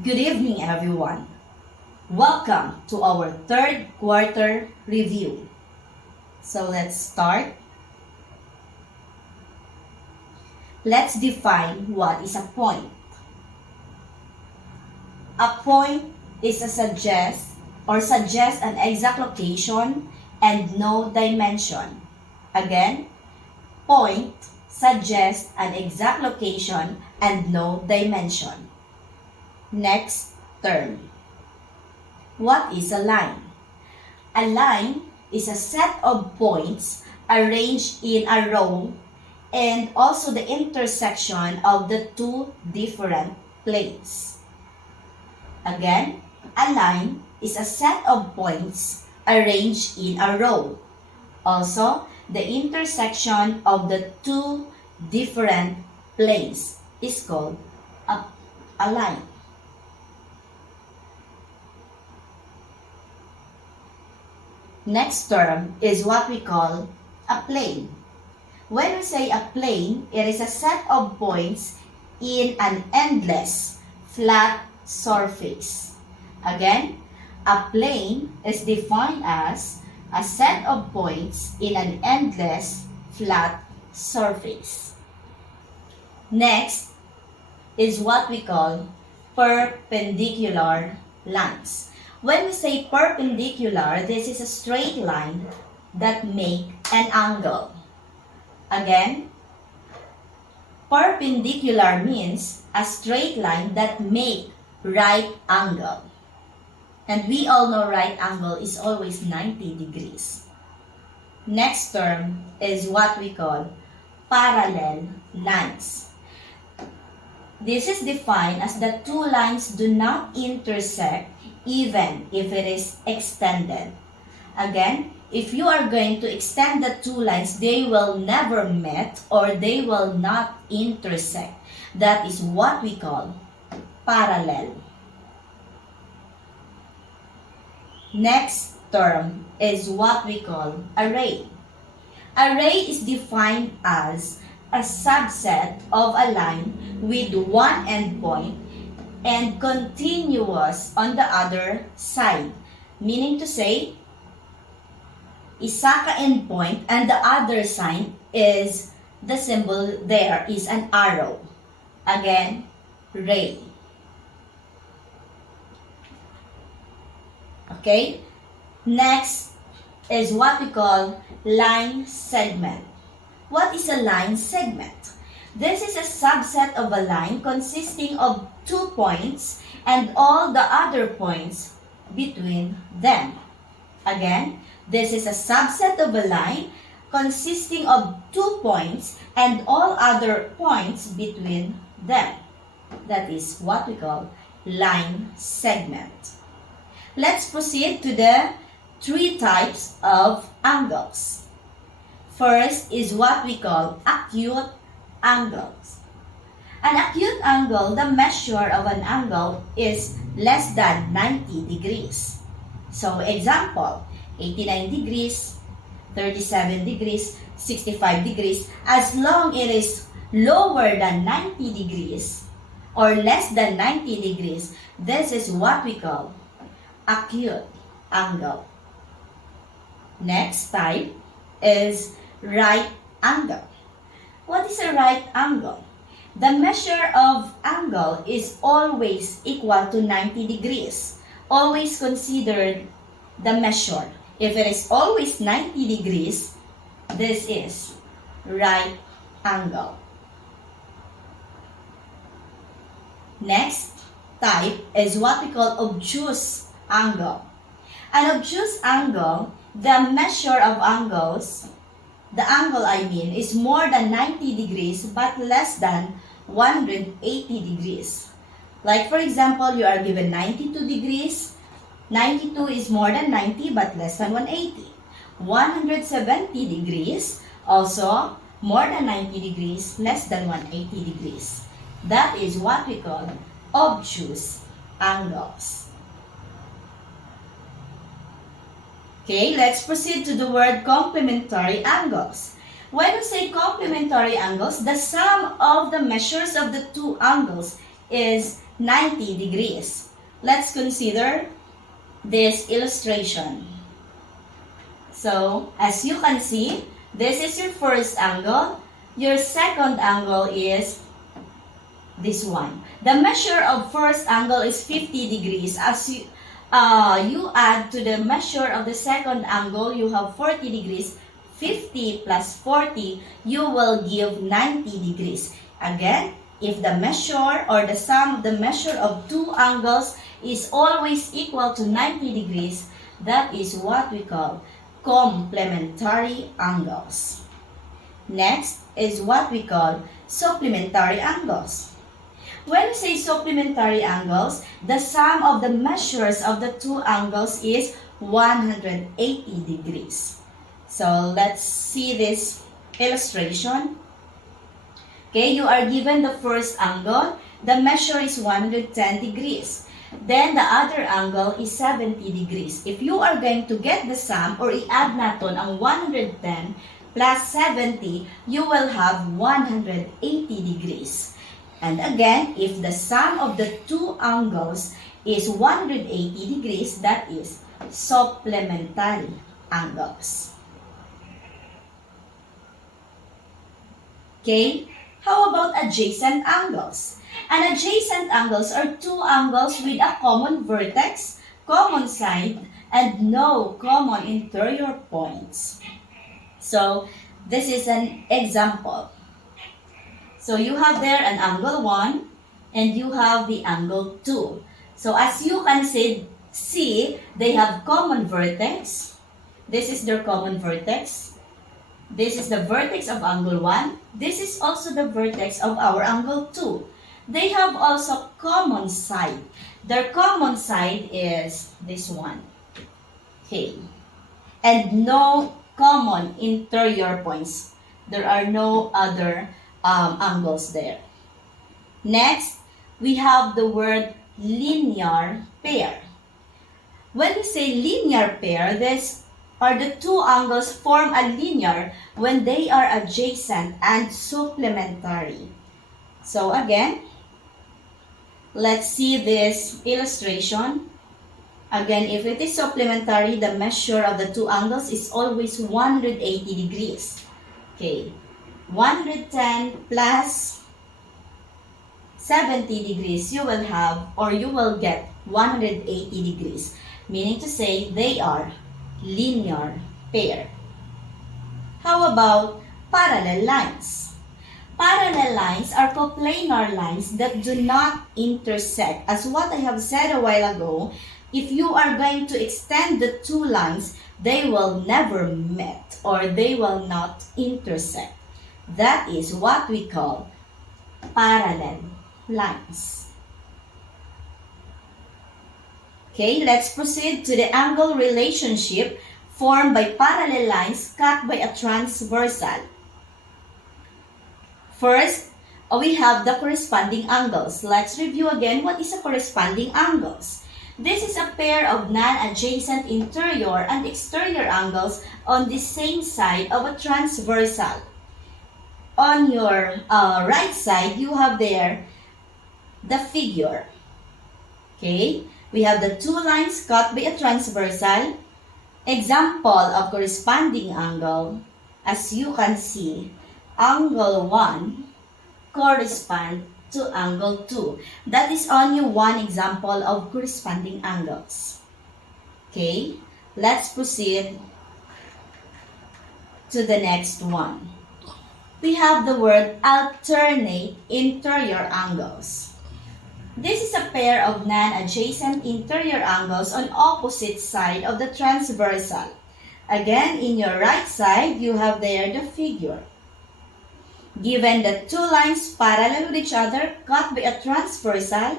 Good evening, everyone. Welcome to our third quarter review. So let's start. Let's define what is a point. A point is a suggest an exact location and no dimension. Again, point suggests an exact location and no dimension. Next term. What is a line? A line is a set of points arranged in a row and also the intersection of the two different planes. Again, a line is a set of points arranged in a row. Also, the intersection of the two different planes is called a line. Next term is what we call a plane. When we say a plane, it is a set of points in an endless, flat surface. Again, a plane is defined as a set of points in an endless, flat surface. Next is what we call perpendicular lines. When we say perpendicular, this is a straight line that make an angle. Again, perpendicular means a straight line that make right angle. And we all know right angle is always 90 degrees. Next term is what we call parallel lines. This is defined as the two lines do not intersect even if it is extended. Again, if you are going to extend the two lines, they will never meet or they will not intersect. That is what we call parallel. Next term is what we call array. Array is defined as a subset of a line with one endpoint and continuous on the other side. Meaning to say, isa ka endpoint and the other side is the symbol there is an arrow. Again, ray. Okay? Next is what we call line segment. What is a line segment? This is a subset of a line consisting of 2 points and all the other points between them. Again, this is a subset of a line consisting of 2 points and all other points between them. That is what we call line segment. Let's proceed to the 3 types of angles. First is what we call acute angles. An acute angle, the measure of an angle is less than 90 degrees. So example, 89 degrees, 37 degrees, 65 degrees. As long it is lower than 90 degrees or less than 90 degrees, this is what we call acute angle. Next type is right angle. What is a right angle? The measure of angle is always equal to 90 degrees. Always consider the measure. If it is always 90 degrees, this is right angle. Next type is what we call obtuse angle. An obtuse angle, the measure of angles, the angle is more than 90 degrees but less than 180 degrees. Like for example, you are given 92 degrees. 92 is more than 90 but less than 180. 170 degrees, also more than 90 degrees, less than 180 degrees. That is what we call obtuse angles. Okay, let's proceed to the word complementary angles. When we say complementary angles, the sum of the measures of the two angles is 90 degrees. Let's consider this illustration. So, as you can see, this is your first angle. Your second angle is this one. The measure of first angle is 50 degrees. As you add to the measure of the second angle, you have 40 degrees. 50 plus 40, you will give 90 degrees. Again, if the measure or the sum of the measure of two angles is always equal to 90 degrees, that is what we call complementary angles. Next is what we call supplementary angles. When we say supplementary angles, the sum of the measures of the two angles is 180 degrees. So let's see this illustration. Okay, you are given the first angle. The measure is 110 degrees. Then the other angle is 70 degrees. If you are going to get the sum or i-add natin ang 110 plus 70, you will have 180 degrees. And again, if the sum of the two angles is 180 degrees, that is supplementary angles. Okay, how about adjacent angles? And adjacent angles are two angles with a common vertex, common side, and no common interior points. So, this is an example. So, you have there an angle 1 and you have the angle 2. So, as you can see, they have common vertex. This is their common vertex. This is the vertex of angle 1. This is also the vertex of our angle 2. They have also common side. Their common side is this one. Okay. And no common interior points. There are no other angles there. Next, we have the word linear pair. When we say linear pair, these are the two angles form a linear when they are adjacent and supplementary. So again, let's see this illustration. Again, if it is supplementary, the measure of the two angles is always 180 degrees. Okay, 110 plus 70 degrees, you will have or you will get 180 degrees. Meaning to say they are linear pair. How about parallel lines? Parallel lines are coplanar lines that do not intersect. As what I have said a while ago, if you are going to extend the two lines, they will never meet or they will not intersect. That is what we call parallel lines. Okay, let's proceed to the angle relationship formed by parallel lines cut by a transversal. First, we have the corresponding angles. Let's review again what is a corresponding angles. This is a pair of non-adjacent interior and exterior angles on the same side of a transversal. On your right side, you have there the figure. Okay, we have the two lines cut by a transversal. Example of corresponding angle, as you can see, angle 1 corresponds to angle 2. That is only one example of corresponding angles. Okay, let's proceed to the next one. We have the word alternate interior angles. This is a pair of non-adjacent interior angles on opposite side of the transversal. Again, in your right side, you have there the figure. Given the two lines parallel with each other cut by a transversal,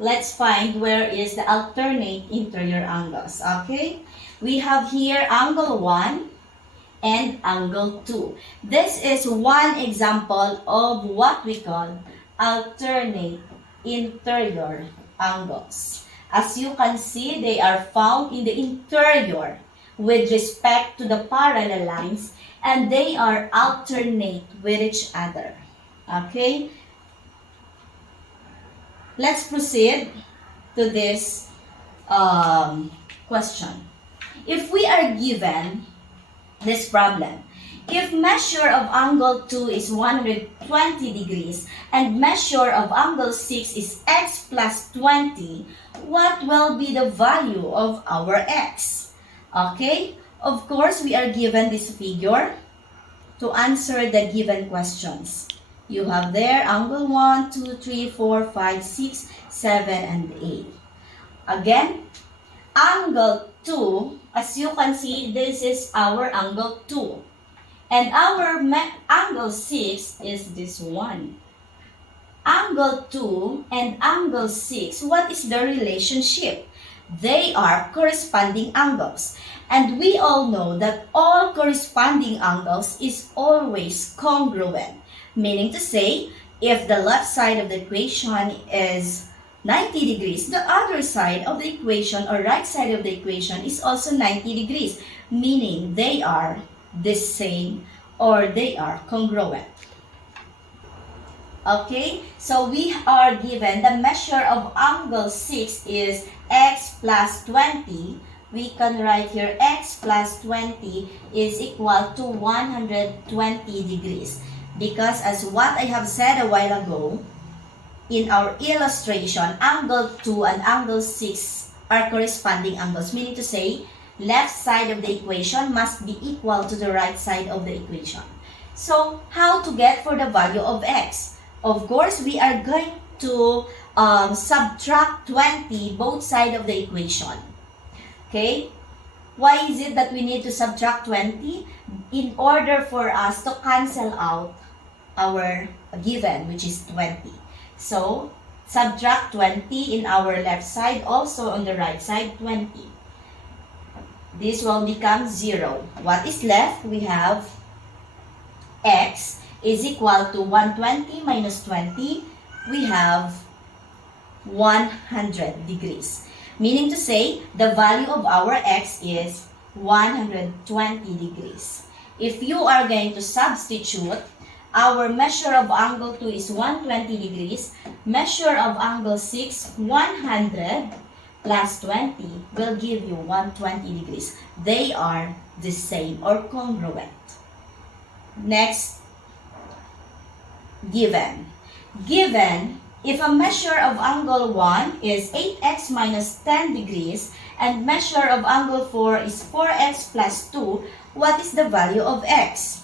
let's find where is the alternate interior angles. Okay, we have here angle 1 and angle 2. This is one example of what we call alternate interior angles. As you can see, they are found in the interior with respect to the parallel lines, and they are alternate with each other. Okay? Let's proceed to this question. If we are given this problem, if measure of angle 2 is 120 degrees and measure of angle 6 is x plus 20, what will be the value of our x? Okay, of course, we are given this figure to answer the given questions. You have there angle 1, 2, 3, 4, 5, 6, 7, and 8. Again, angle 2, as you can see, this is our angle 2. And our angle 6 is this one. Angle 2 and angle 6, what is the relationship? They are corresponding angles. And we all know that all corresponding angles is always congruent. Meaning to say, if the left side of the equation is 90 degrees, the other side of the equation or right side of the equation is also 90 degrees. Meaning they are the same or they are congruent. Okay, so we are given the measure of angle 6 is x plus 20. We can write here x plus 20 is equal to 120 degrees. Because as what I have said a while ago, in our illustration, angle 2 and angle 6 are corresponding angles. Meaning to say, left side of the equation must be equal to the right side of the equation. So, how to get for the value of x? Of course, we are going to subtract 20 both sides of the equation. Okay? Why is it that we need to subtract 20? In order for us to cancel out our given, which is 20. So, subtract 20 in our left side, also on the right side, 20. This will become 0. What is left? We have x is equal to 120 minus 20. We have 100 degrees. Meaning to say, the value of our x is 120 degrees. If you are going to substitute, our measure of angle 2 is 120 degrees. Measure of angle 6, 100 plus 20 will give you 120 degrees. They are the same or congruent. Next, given. Given, if a measure of angle 1 is 8x minus 10 degrees and measure of angle 4 is 4x plus 2, what is the value of x?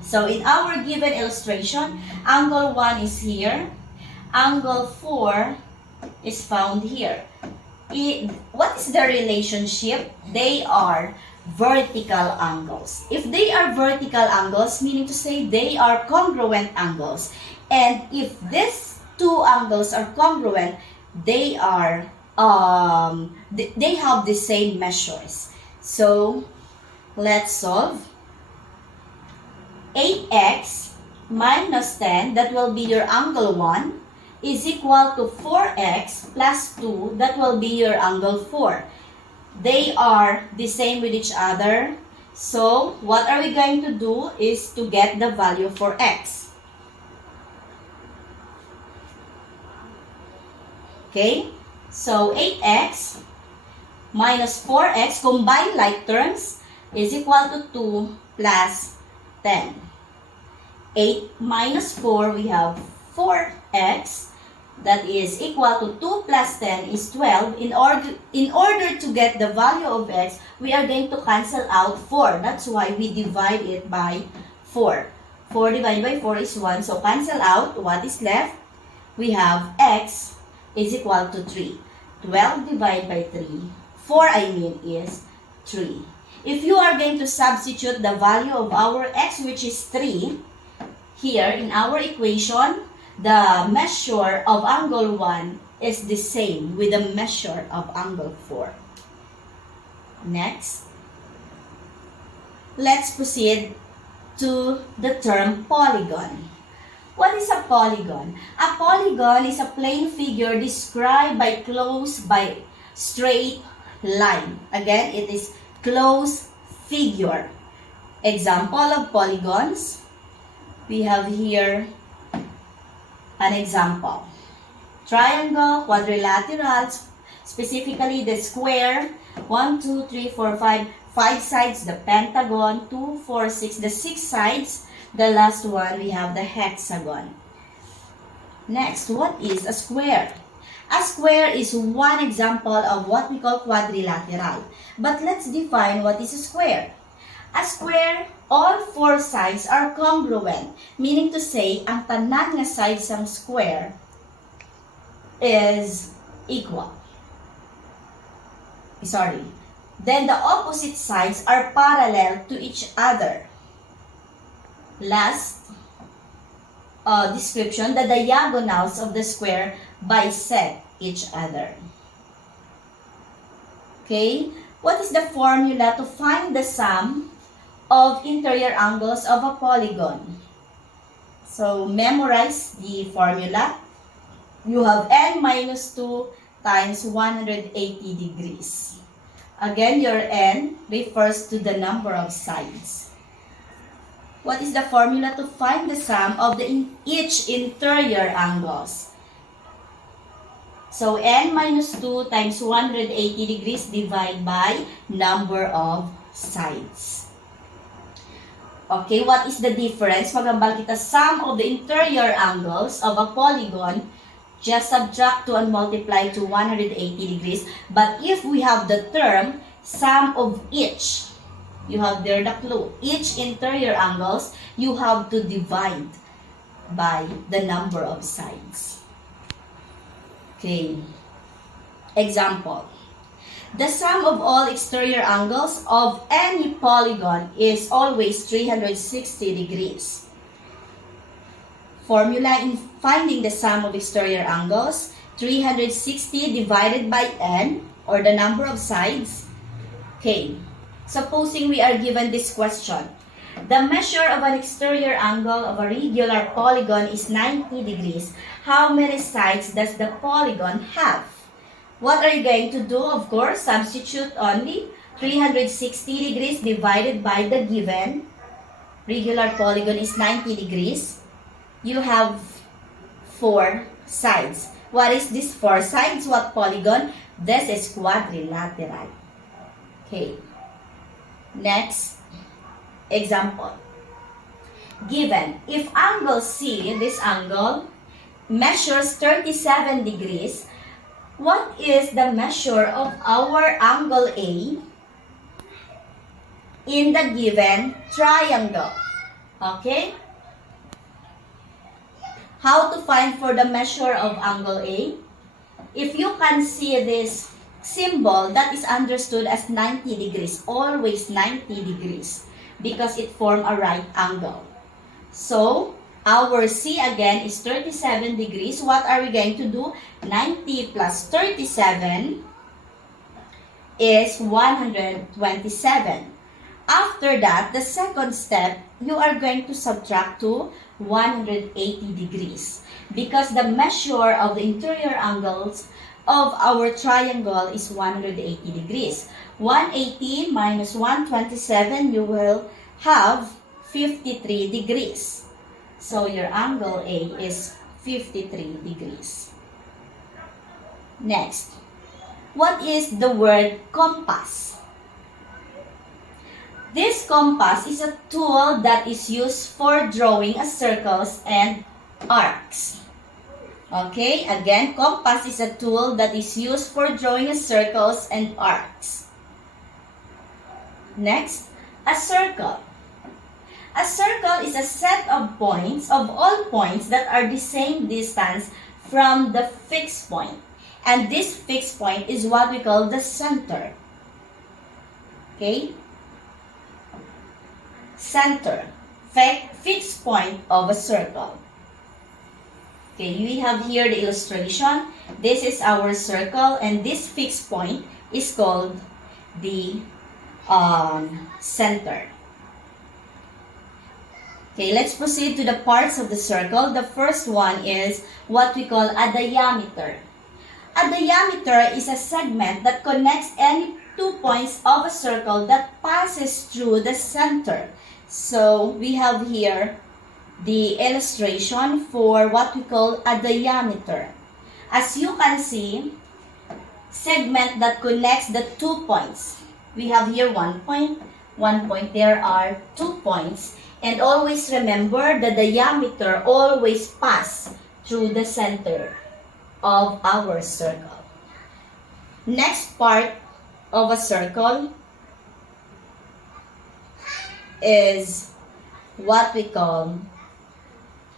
So in our given illustration, angle 1 is here, angle 4 is found here. What is the relationship? They are vertical angles. If they are vertical angles, meaning to say they are congruent angles. And if these two angles are congruent, they are they have the same measures. So let's solve. 8x minus 10, that will be your angle 1, is equal to 4x plus 2, that will be your angle 4. They are the same with each other. So, what are we going to do is to get the value for x. Okay? So, 8x minus 4x, combined like terms, is equal to 2 plus 10. 8 minus 4, we have 4x. That is equal to 2 plus 10 is 12. In order to get the value of x, we are going to cancel out 4. That's why we divide it by 4. 4 divided by 4 is 1. So cancel out. What is left? We have x is equal to 3. 12 divided by 3. 4 is 3. If you are going to substitute the value of our x, which is 3, here in our equation, the measure of angle 1 is the same with the measure of angle 4. Next, let's proceed to the term polygon. What is a polygon? A polygon is a plane figure described by closed by straight line. Again, it is closed figure. Example of polygons. We have here an example. triangle, quadrilaterals, specifically the square, 1, 2, 3, 4, 5, 5 sides, the pentagon, 2, 4, 6, the 6 sides. The last one, we have the hexagon. Next, what is a square? A square is one example of what we call quadrilateral. But let's define what is a square. A square, all 4 sides are congruent, meaning to say, ang tanan nga sides ng square is equal. Sorry. Then the opposite sides are parallel to each other. Last description, the diagonals of the square bisect each other. Okay, what is the formula to find the sum of interior angles of a polygon? So, memorize the formula. You have n minus 2 times 180 degrees. Again, your n refers to the number of sides. What is the formula to find the sum of each interior angles? So, n minus 2 times 180 degrees divided by number of sides. Okay, what is the difference? Magambal kita sum of the interior angles of a polygon. Just subtract 2 and multiply to 180 degrees. But if we have the term sum of each, you have there the clue. Each interior angles, you have to divide by the number of sides. Okay. Example. The sum of all exterior angles of any polygon is always 360 degrees. Formula in finding the sum of exterior angles, 360 divided by n, or the number of sides. Okay. Supposing we are given this question. The measure of an exterior angle of a regular polygon is 90 degrees. How many sides does the polygon have? What are you going to do? Of course, substitute only 360 degrees divided by the given regular polygon is 90 degrees. You have 4 sides. What is this 4 sides? What polygon? This is quadrilateral. Okay. Next example. Given, if angle C, this angle, measures 37 degrees, what is the measure of our angle A in the given triangle? Okay? How to find for the measure of angle A? If you can see this symbol, that is understood as 90 degrees, always 90 degrees, because it forms a right angle. So, our C again is 37 degrees. What are we going to do? 90 plus 37 is 127. After that, the second step, you are going to subtract to 180 degrees, because the measure of the interior angles of our triangle is 180 degrees. 180 minus 127, you will have 53 degrees. So your angle A is 53 degrees. Next, what is the word compass? This compass is a tool that is used for drawing circles and arcs. Okay, again, compass is a tool that is used for drawing circles and arcs. Next, a circle. A circle is a set of points, of all points that are the same distance from the fixed point. And this fixed point is what we call the center. Okay? Center, fixed point of a circle. Okay, we have here the illustration. This is our circle, and this fixed point is called the center. Okay, let's proceed to the parts of the circle. The first one is what we call a diameter. A diameter is a segment that connects any 2 points of a circle that passes through the center. So, we have here the illustration for what we call a diameter. As you can see, segment that connects the 2 points. We have here 1 point, 1 point. There are 2 points. And always remember the diameter always pass through the center of our circle. Next part of a circle is what we call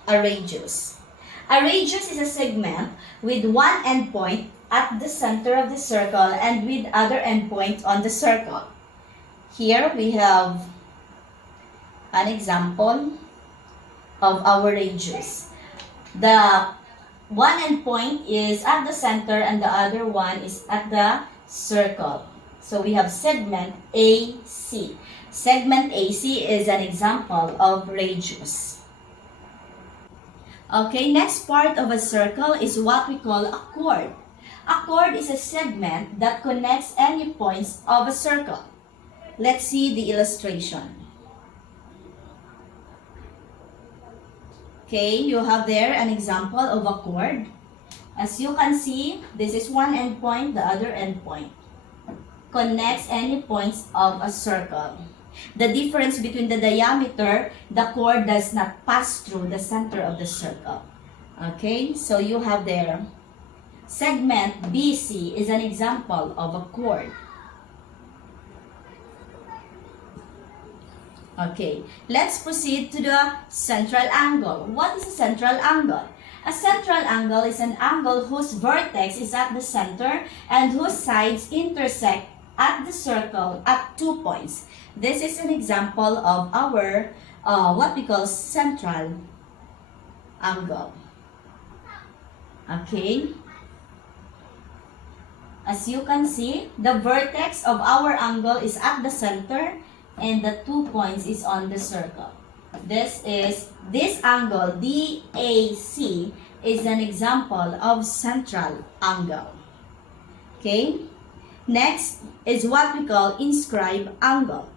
a radius. A radius is a segment with one endpoint at the center of the circle and with other endpoints on the circle. Here we have an example of our radius. The one endpoint is at the center and the other one is at the circle. So we have segment AC. Segment AC is an example of radius. Okay, next part of a circle is what we call a chord. A chord is a segment that connects any points of a circle. Let's see the illustration. Okay, you have there an example of a chord. As you can see, this is one endpoint, the other endpoint connects any points of a circle. The difference between the diameter, the chord does not pass through the center of the circle. Okay, so you have there segment BC is an example of a chord. Okay, let's proceed to the central angle. What is a central angle? A central angle is an angle whose vertex is at the center and whose sides intersect at the circle at 2 points. This is an example of our what we call central angle. Okay. As you can see, the vertex of our angle is at the center and the 2 points is on the circle. This angle DAC is an example of central angle. Okay? Next is what we call inscribed angle.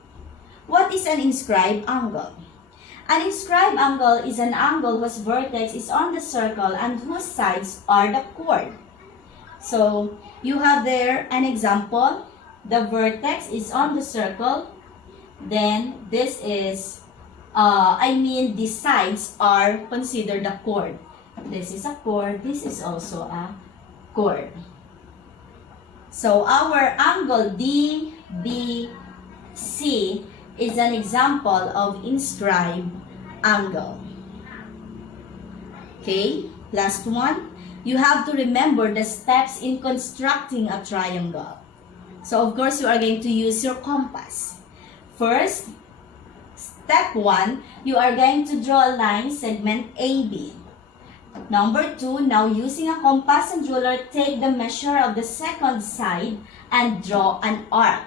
What is an inscribed angle? An inscribed angle is an angle whose vertex is on the circle and whose sides are the chord. So, you have there an example. The vertex is on the circle. Then, this is, the sides are considered a chord. This is a chord. This is also a chord. So, our angle DBC is an example of inscribed angle. Okay, last one. You have to remember the steps in constructing a triangle. So, of course, you are going to use your compass. First, step 1, you are going to draw a line segment AB. Number 2, now using a compass and ruler, take the measure of the second side and draw an arc.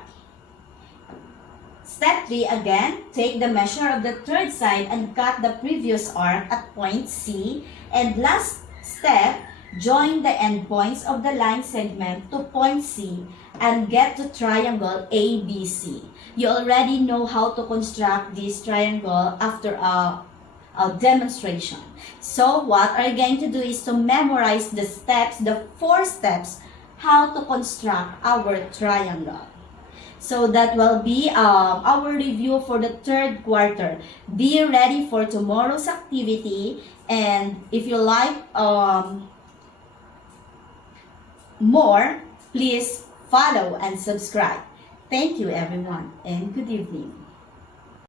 Step 3, again, take the measure of the third side and cut the previous arc at point C. And last step, join the endpoints of the line segment to point C and get to triangle ABC. You already know how to construct this triangle after a demonstration. So what I'm going to do is to memorize the steps, the 4 steps, how to construct our triangle. So that will be our review for the 3rd quarter. Be ready for tomorrow's activity, and if you like more, please follow and subscribe. Thank you everyone, and good evening.